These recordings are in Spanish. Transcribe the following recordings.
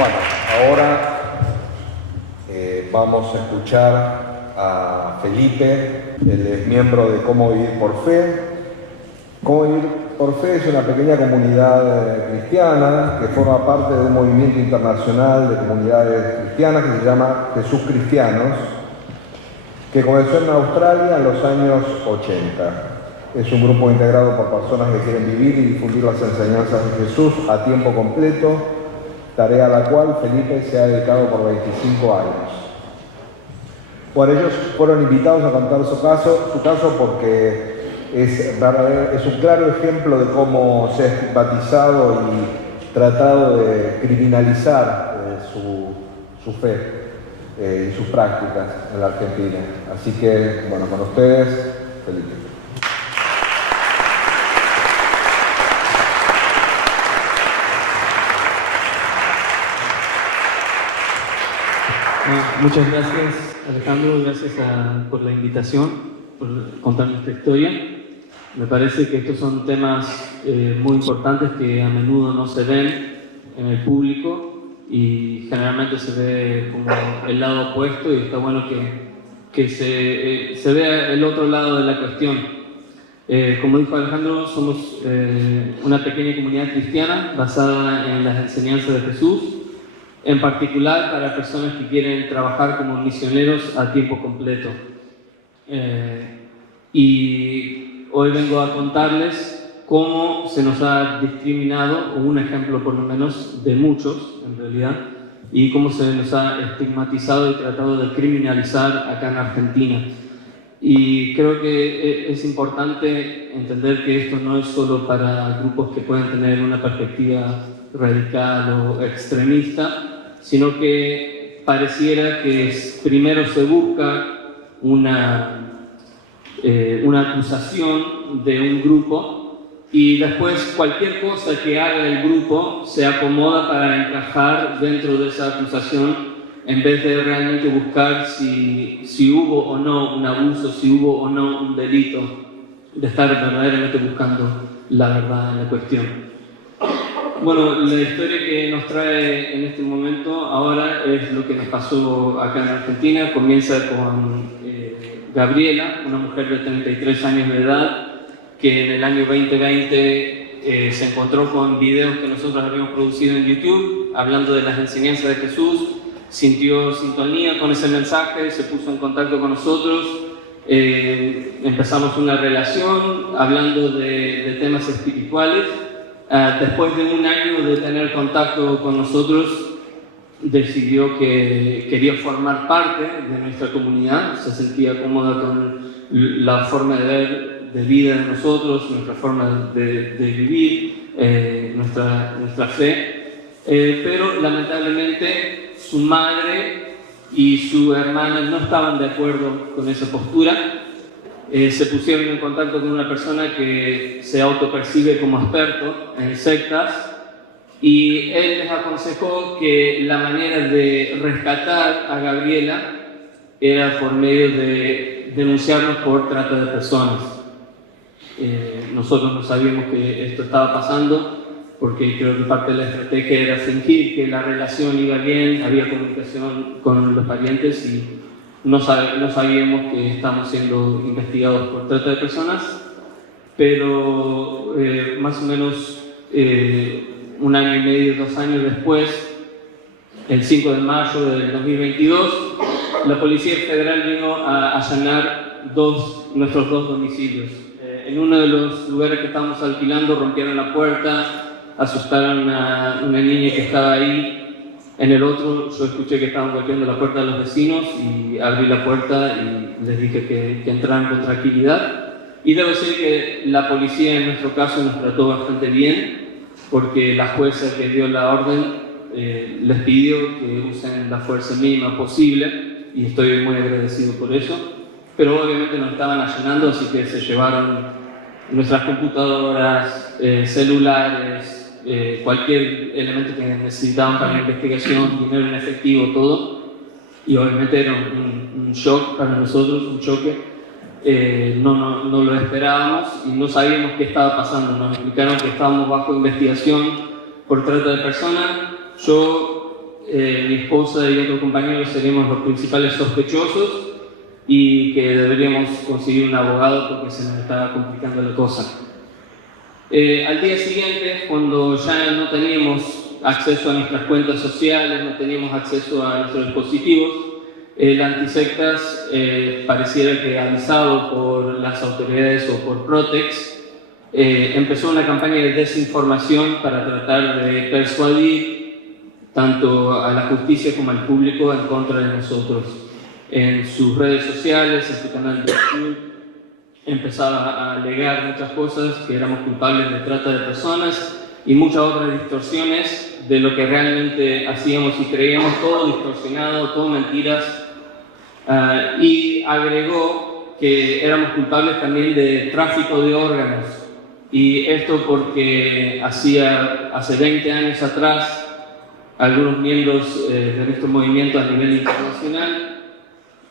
Bueno, ahora vamos a escuchar a Felipe, él es miembro de Cómo Vivir por Fe. Cómo Vivir por Fe es una pequeña comunidad cristiana que forma parte de un movimiento internacional de comunidades cristianas que se llama Jesús Cristianos, que comenzó en Australia en los años 80. Es un grupo integrado por personas que quieren vivir y difundir las enseñanzas de Jesús a tiempo completo, tarea a la cual Felipe se ha dedicado por 25 años. Bueno, ellos fueron invitados a contar su caso porque es un claro ejemplo de cómo se ha estigmatizado y tratado de criminalizar su fe y sus prácticas en la Argentina. Así que, bueno, con ustedes, Felipe. Muchas gracias, Alejandro, gracias por la invitación, por contar nuestra historia. Me parece que estos son temas muy importantes que a menudo no se ven en el público y generalmente se ve como el lado opuesto, y está bueno que se vea el otro lado de la cuestión. Como dijo Alejandro, somos una pequeña comunidad cristiana basada en las enseñanzas de Jesús, en particular para personas que quieren trabajar como misioneros a tiempo completo. Y hoy vengo a contarles cómo se nos ha discriminado, o un ejemplo por lo menos de muchos en realidad, y cómo se nos ha estigmatizado y tratado de criminalizar acá en Argentina. Y creo que es importante entender que esto no es solo para grupos que pueden tener una perspectiva radical o extremista, sino que pareciera que primero se busca una acusación de un grupo y después cualquier cosa que haga el grupo se acomoda para encajar dentro de esa acusación, en vez de realmente buscar si hubo o no un abuso, si hubo o no un delito, de estar verdaderamente buscando la verdad en la cuestión. Bueno, la historia que nos trae en este momento ahora es lo que nos pasó acá en Argentina. Comienza con Gabriela, una mujer de 33 años de edad, que en el año 2020 se encontró con videos que nosotros habíamos producido en YouTube, hablando de las enseñanzas de Jesús, sintió sintonía con ese mensaje, se puso en contacto con nosotros, empezamos una relación hablando de temas espirituales. Después de un año de tener contacto con nosotros, decidió que quería formar parte de nuestra comunidad, se sentía cómoda con la forma de vida de nosotros, nuestra forma de vivir, nuestra fe, pero lamentablemente su madre y su hermana no estaban de acuerdo con esa postura. Se pusieron en contacto con una persona que se autopercibe como experto en sectas, y él les aconsejó que la manera de rescatar a Gabriela era por medio de denunciarnos por trata de personas. Nosotros no sabíamos que esto estaba pasando, porque creo que parte de la estrategia era fingir que la relación iba bien, había comunicación con los parientes, y no sabíamos que estábamos siendo investigados por trata de personas. Pero más o menos un año y medio, 2 años después, el 5 de mayo del 2022, la Policía Federal vino a allanar nuestros 2 domicilios. En uno de los lugares que estábamos alquilando rompieron la puerta, asustaron a una niña que estaba ahí. En el otro yo escuché que estaban golpeando la puerta de los vecinos y abrí la puerta y les dije que entraran con tranquilidad. Y debo decir que la policía en nuestro caso nos trató bastante bien, porque la jueza que dio la orden les pidió que usen la fuerza mínima posible, y estoy muy agradecido por eso. Pero obviamente nos estaban allanando, así que se llevaron nuestras computadoras, celulares, cualquier elemento que necesitaban para la investigación, dinero en efectivo, todo. Y obviamente era un shock para nosotros, un choque. No lo esperábamos y no sabíamos qué estaba pasando. Nos explicaron que estábamos bajo investigación por trata de personas. Yo mi esposa y otros compañeros seríamos los principales sospechosos y que deberíamos conseguir un abogado porque se nos estaba complicando la cosa. Al día siguiente, cuando ya no teníamos acceso a nuestras cuentas sociales, no teníamos acceso a nuestros dispositivos, el Antisectas pareciera que avisado por las autoridades o por Protex, empezó una campaña de desinformación para tratar de persuadir tanto a la justicia como al público en contra de nosotros. En sus redes sociales, en su canal de YouTube, empezaba a alegar muchas cosas, que éramos culpables de trata de personas y muchas otras distorsiones de lo que realmente hacíamos y creíamos, todo distorsionado, todo mentiras. Y agregó que éramos culpables también de tráfico de órganos. Y esto porque hace 20 años atrás, algunos miembros de nuestro movimiento a nivel internacional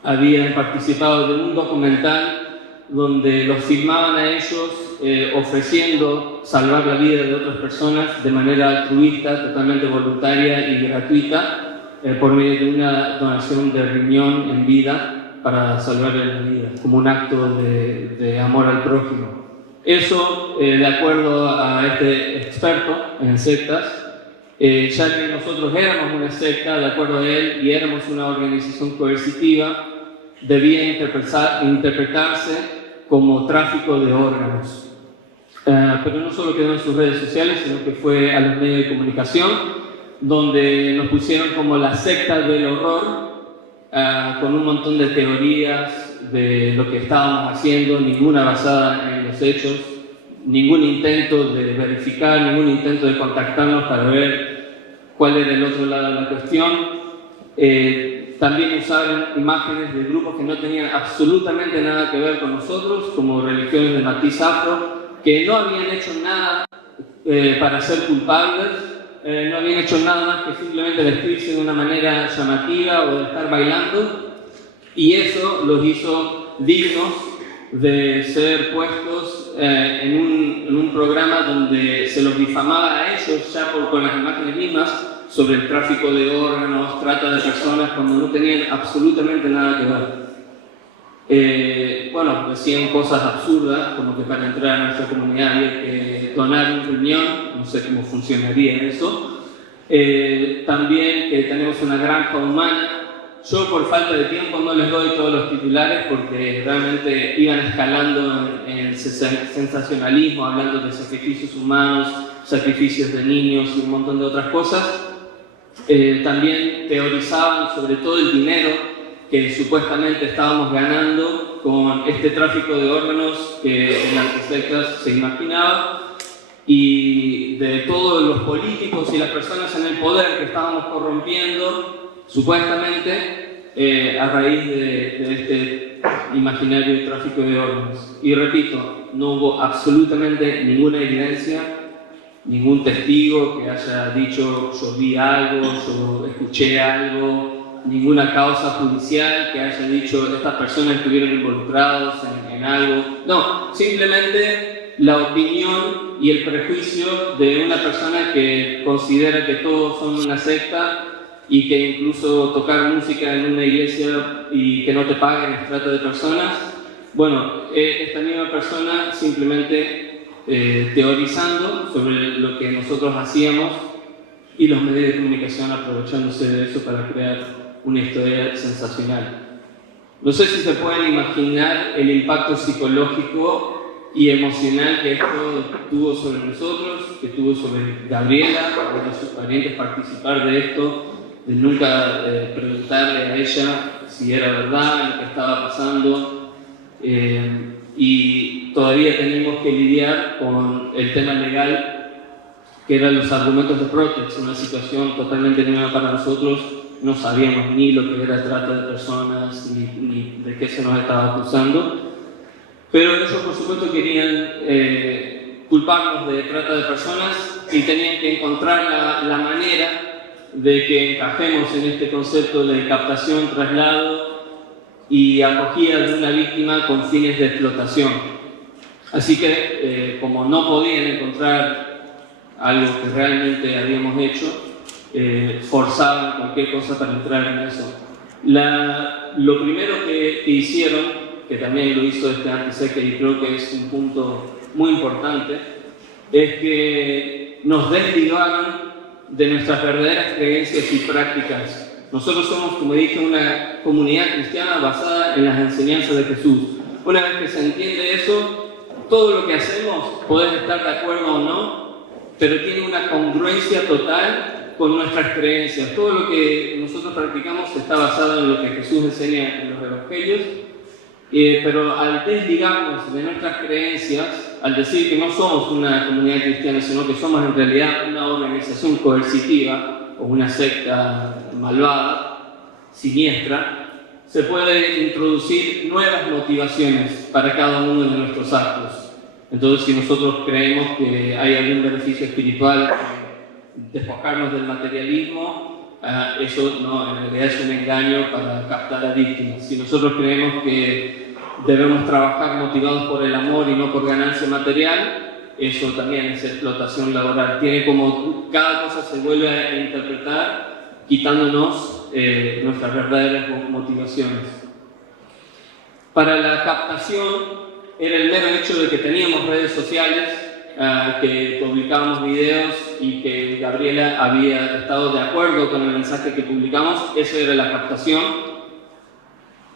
habían participado de un documental donde los filmaban a ellos ofreciendo salvar la vida de otras personas de manera altruista, totalmente voluntaria y gratuita, por medio de una donación de riñón en vida para salvarle la vida, como un acto de amor al prójimo. Eso, de acuerdo a este experto en sectas, ya que nosotros éramos una secta, de acuerdo a él, y éramos una organización coercitiva, debía interpretarse como tráfico de órganos. Pero no solo quedó en sus redes sociales, sino que fue a los medios de comunicación, donde nos pusieron como la secta del horror, con un montón de teorías de lo que estábamos haciendo, ninguna basada en los hechos, ningún intento de verificar, ningún intento de contactarnos para ver cuál era el otro lado de la cuestión. También usaron imágenes de grupos que no tenían absolutamente nada que ver con nosotros, como religiones de matiz afro, que no habían hecho nada para ser culpables, no habían hecho nada más que simplemente vestirse de una manera llamativa o de estar bailando, y eso los hizo dignos de ser puestos en un programa donde se los difamaba a ellos ya con las imágenes mismas sobre el tráfico de órganos, trata de personas, cuando no tenían absolutamente nada que ver. Bueno, decían cosas absurdas, como que para entrar a nuestra comunidad había que donar un riñón, no sé cómo funcionaría eso. También que tenemos una granja humana. Yo, por falta de tiempo, no les doy todos los titulares porque realmente iban escalando en el sensacionalismo, hablando de sacrificios humanos, sacrificios de niños y un montón de otras cosas. También teorizaban sobre todo el dinero que supuestamente estábamos ganando con este tráfico de órganos que en Antisectas se imaginaba, y de todos los políticos y las personas en el poder que estábamos corrompiendo, supuestamente, a raíz de este imaginario tráfico de órganos. Y repito, no hubo absolutamente ninguna evidencia, ningún testigo que haya dicho yo vi algo, yo escuché algo, ninguna causa judicial que haya dicho estas personas estuvieron involucrados en algo. No, simplemente la opinión y el prejuicio de una persona que considera que todos son una secta y que incluso tocar música en una iglesia y que no te paguen es trata de personas. Bueno, esta misma persona simplemente teorizando sobre lo que nosotros hacíamos y los medios de comunicación aprovechándose de eso para crear una historia sensacional. No sé si se pueden imaginar el impacto psicológico y emocional que esto tuvo sobre nosotros, que tuvo sobre Gabriela, de sus parientes participar de esto, de nunca preguntarle a ella si era verdad lo que estaba pasando. Y todavía teníamos que lidiar con el tema legal, que eran los argumentos de Protex, una situación totalmente nueva para nosotros. No sabíamos ni lo que era trata de personas, ni de qué se nos estaba acusando. Pero ellos, por supuesto, querían culparnos de trata de personas y tenían que encontrar la manera de que encajemos en este concepto de captación, traslado y acogida de una víctima con fines de explotación. Así que, como no podían encontrar algo que realmente habíamos hecho, forzaban cualquier cosa para entrar en eso. Lo primero que hicieron, que también lo hizo este antiseque y creo que es un punto muy importante, es que nos desligaron de nuestras verdaderas creencias y prácticas. Nosotros somos, como dije, una comunidad cristiana basada en las enseñanzas de Jesús. Una vez que se entiende eso, todo lo que hacemos, podés estar de acuerdo o no, pero tiene una congruencia total con nuestras creencias. Todo lo que nosotros practicamos está basado en lo que Jesús enseña en los evangelios, pero al desligarnos de nuestras creencias, al decir que no somos una comunidad cristiana, sino que somos en realidad una organización coercitiva o una secta malvada, siniestra, se puede introducir nuevas motivaciones para cada uno de nuestros actos. Entonces, si nosotros creemos que hay algún beneficio espiritual, despojarnos del materialismo, eso no, en realidad es un engaño para captar a víctimas. Si nosotros creemos que debemos trabajar motivados por el amor y no por ganancia material, eso también es explotación laboral. Tiene como cada cosa se vuelve a interpretar quitándonos nuestras verdaderas motivaciones. Para la captación era el mero hecho de que teníamos redes sociales, que publicábamos videos y que Gabriela había estado de acuerdo con el mensaje que publicamos. Eso era la captación.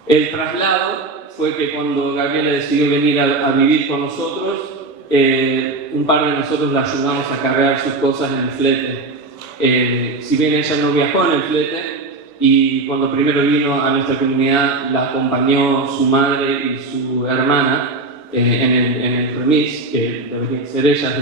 El traslado fue que cuando Gabriela decidió venir a vivir con nosotros, un par de nosotros la ayudamos a cargar sus cosas en el flete. Si bien ella no viajó en el flete, y cuando primero vino a nuestra comunidad la acompañó su madre y su hermana en el remis, que deberían ser ellas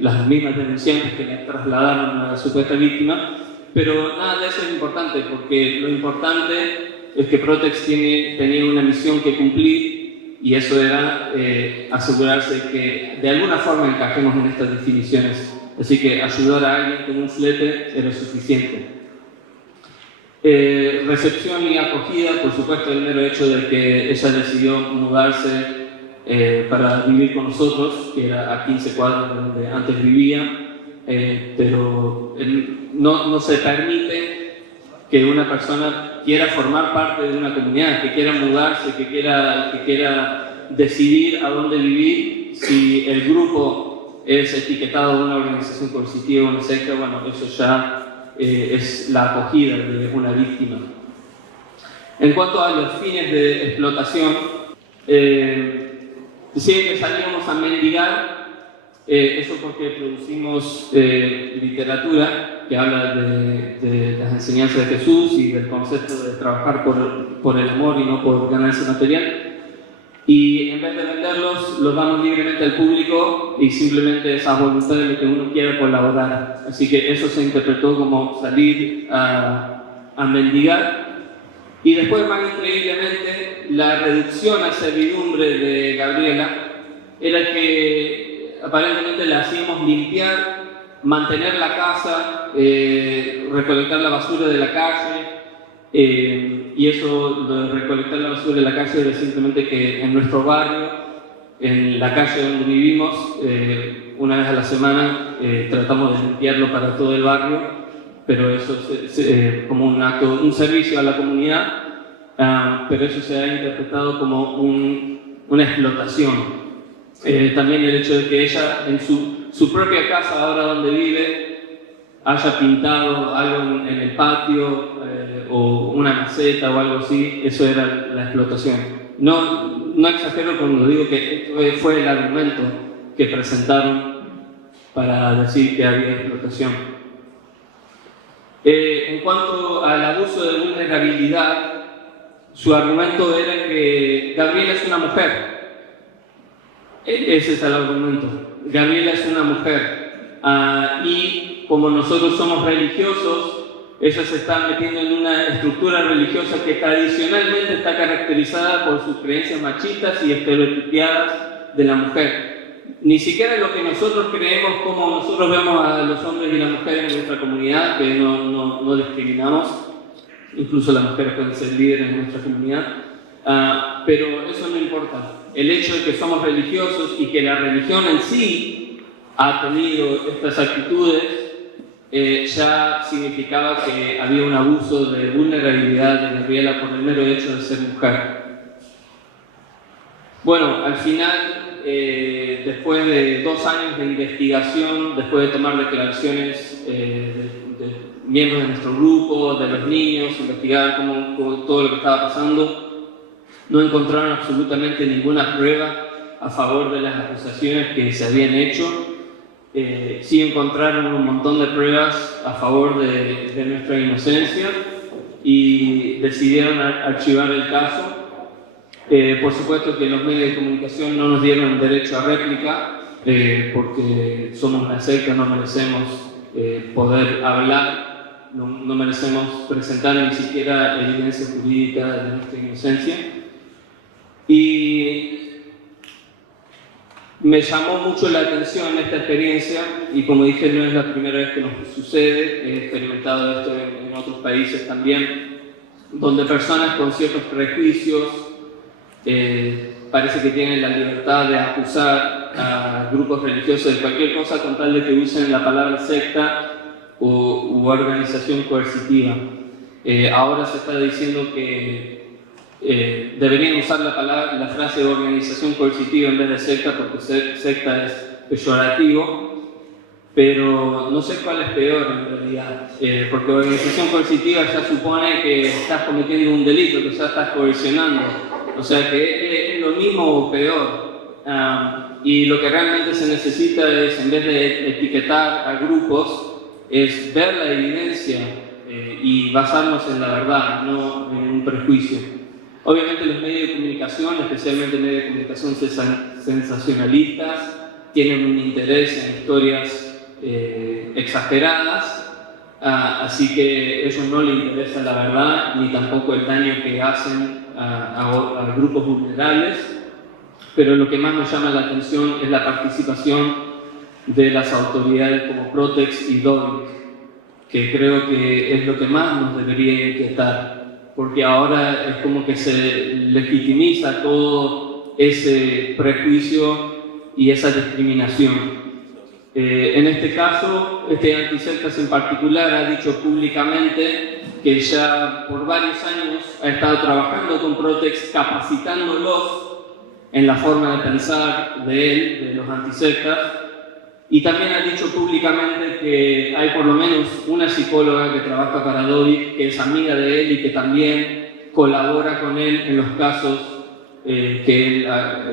las mismas denunciantes que la trasladaron a la supuesta víctima, pero nada de eso es importante, porque lo importante es que Protex tenía una misión que cumplir, y eso era asegurarse que de alguna forma encajemos en estas definiciones. Así que ayudar a alguien con un flete era suficiente. Recepción y acogida, por supuesto, el mero hecho de que ella decidió mudarse para vivir con nosotros, que era a 15 cuadras donde antes vivía, pero no se permite que una persona quiera formar parte de una comunidad, que quiera mudarse, que quiera decidir a dónde vivir, si el grupo es etiquetado de una organización coercitiva o una secta. Bueno, eso ya es la acogida de una víctima. En cuanto a los fines de explotación, decían que salíamos a mendigar, eso porque producimos literatura que habla de las enseñanzas de Jesús y del concepto de trabajar por el amor y no por ganancia material. Y en vez de venderlos, los damos libremente al público y simplemente es a voluntad de lo que uno quiera colaborar. Así que eso se interpretó como salir a mendigar. Y después, más increíblemente, la reducción a servidumbre de Gabriela era que aparentemente la hacíamos limpiar, mantener la casa, recolectar la basura de la calle. Y eso de recolectar la basura de la calle era simplemente que en nuestro barrio, en la calle donde vivimos, una vez a la semana tratamos de limpiarlo para todo el barrio, pero eso es como un acto, un servicio a la comunidad, pero eso se ha interpretado como una explotación. También el hecho de que ella en su propia casa, ahora donde vive, haya pintado algo en el patio o una maceta o algo así, eso era la explotación. No exagero cuando digo que fue el argumento que presentaron para decir que había explotación. En cuanto al abuso de vulnerabilidad, su argumento era que Gabriela es una mujer. Ese es el argumento. Gabriela es una mujer. Y como nosotros somos religiosos, ella se está metiendo en una estructura religiosa que tradicionalmente está caracterizada por sus creencias machistas y estereotipadas de la mujer. Ni siquiera lo que nosotros creemos, como nosotros vemos a los hombres y las mujeres en nuestra comunidad, que no discriminamos, incluso las mujeres pueden ser líderes en nuestra comunidad, pero eso no importa. El hecho de que somos religiosos y que la religión en sí ha tenido estas actitudes ya significaba que había un abuso de vulnerabilidad de Gabriela por el mero hecho de ser mujer. Bueno, al final, después de 2 años de investigación, después de tomar declaraciones de miembros de nuestro grupo, de los niños, investigar todo lo que estaba pasando, no encontraron absolutamente ninguna prueba a favor de las acusaciones que se habían hecho. Sí encontraron un montón de pruebas a favor de nuestra inocencia y decidieron archivar el caso. Por supuesto que los medios de comunicación no nos dieron derecho a réplica, porque somos una secta, no merecemos poder hablar, no merecemos presentar ni siquiera evidencia jurídica de nuestra inocencia. Y me llamó mucho la atención esta experiencia, y como dije, no es la primera vez que nos sucede, he experimentado esto en otros países también, donde personas con ciertos prejuicios parece que tienen la libertad de acusar a grupos religiosos de cualquier cosa con tal de que usen la palabra secta u organización coercitiva. Ahora se está diciendo que deberían usar la frase organización coercitiva en vez de secta, porque secta es peyorativo, pero no sé cuál es peor en realidad, porque organización coercitiva ya supone que estás cometiendo un delito, que ya estás coercionando, o sea que es lo mismo o peor. Y lo que realmente se necesita es, en vez de etiquetar a grupos, es ver la evidencia y basarnos en la verdad, no en un prejuicio. Obviamente los medios de comunicación, especialmente medios de comunicación sensacionalistas, tienen un interés en historias exageradas, así que a ellos no les interesa la verdad ni tampoco el daño que hacen a grupos vulnerables. Pero lo que más me llama la atención es la participación de las autoridades como Protex y Dovic, que creo que es lo que más nos debería inquietar, porque ahora es como que se legitimiza todo ese prejuicio y esa discriminación. En este caso, este antisectas en particular ha dicho públicamente que ya por varios años ha estado trabajando con Protex, capacitándolos en la forma de pensar de él, de los antisectas, y también ha dicho públicamente que hay por lo menos una psicóloga que trabaja para Dovic, que es amiga de él y que también colabora con él en los casos que él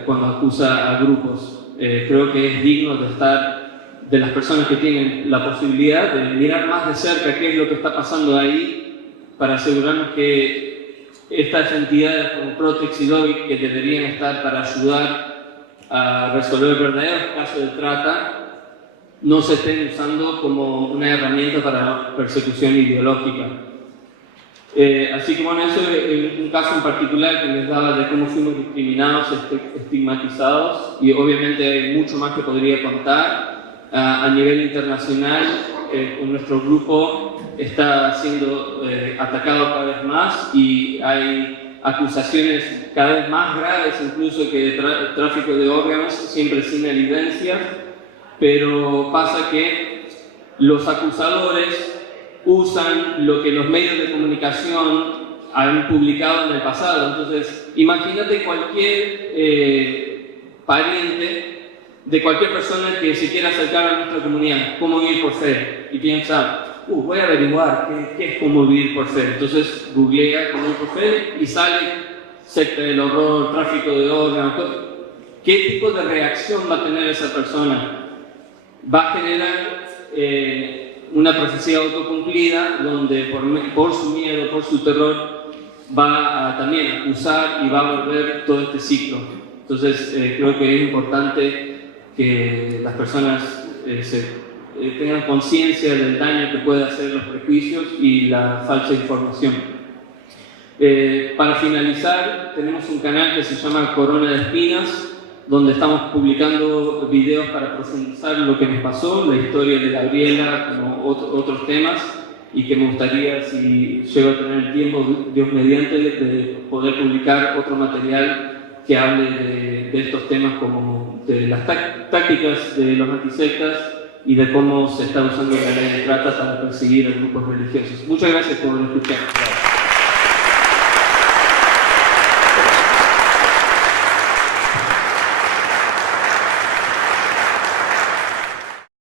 cuando acusa a grupos. Creo que es digno de las personas que tienen la posibilidad de mirar más de cerca qué es lo que está pasando ahí, para asegurarnos que estas entidades como Protex y Dovic, que deberían estar para ayudar a resolver verdaderos casos de trata, no se estén usando como una herramienta para persecución ideológica. Así que bueno, eso es un caso en particular que les daba de cómo fuimos discriminados, estigmatizados, y obviamente hay mucho más que podría contar. A nivel internacional, nuestro grupo está siendo atacado cada vez más y hay acusaciones cada vez más graves, incluso que de tráfico de órganos, siempre sin evidencia, pero pasa que los acusadores usan lo que los medios de comunicación han publicado en el pasado. Entonces, imagínate cualquier pariente de cualquier persona que se quiera acercar a nuestra comunidad, cómo vivir por fe, y piensa, voy a averiguar qué es cómo vivir por fe. Entonces googlea cómo vivir por fe y sale secta del horror, tráfico de órganos. ¿Qué tipo de reacción va a tener esa persona? Va a generar una profecía autocumplida donde por su miedo, por su terror, va a también acusar y va a volver todo este ciclo. Entonces creo que es importante que las personas tengan conciencia del daño que puede hacer los prejuicios y la falsa información. Para finalizar, tenemos un canal que se llama Corona de Espinas, donde estamos publicando videos para profundizar lo que nos pasó, la historia de Gabriela, como otros temas, y que me gustaría, si llego a tener el tiempo, Dios mediante, de poder publicar otro material que hable de estos temas, como de las tácticas de los antisectas y de cómo se está usando la ley de trata para perseguir a grupos religiosos. Muchas gracias por escuchar.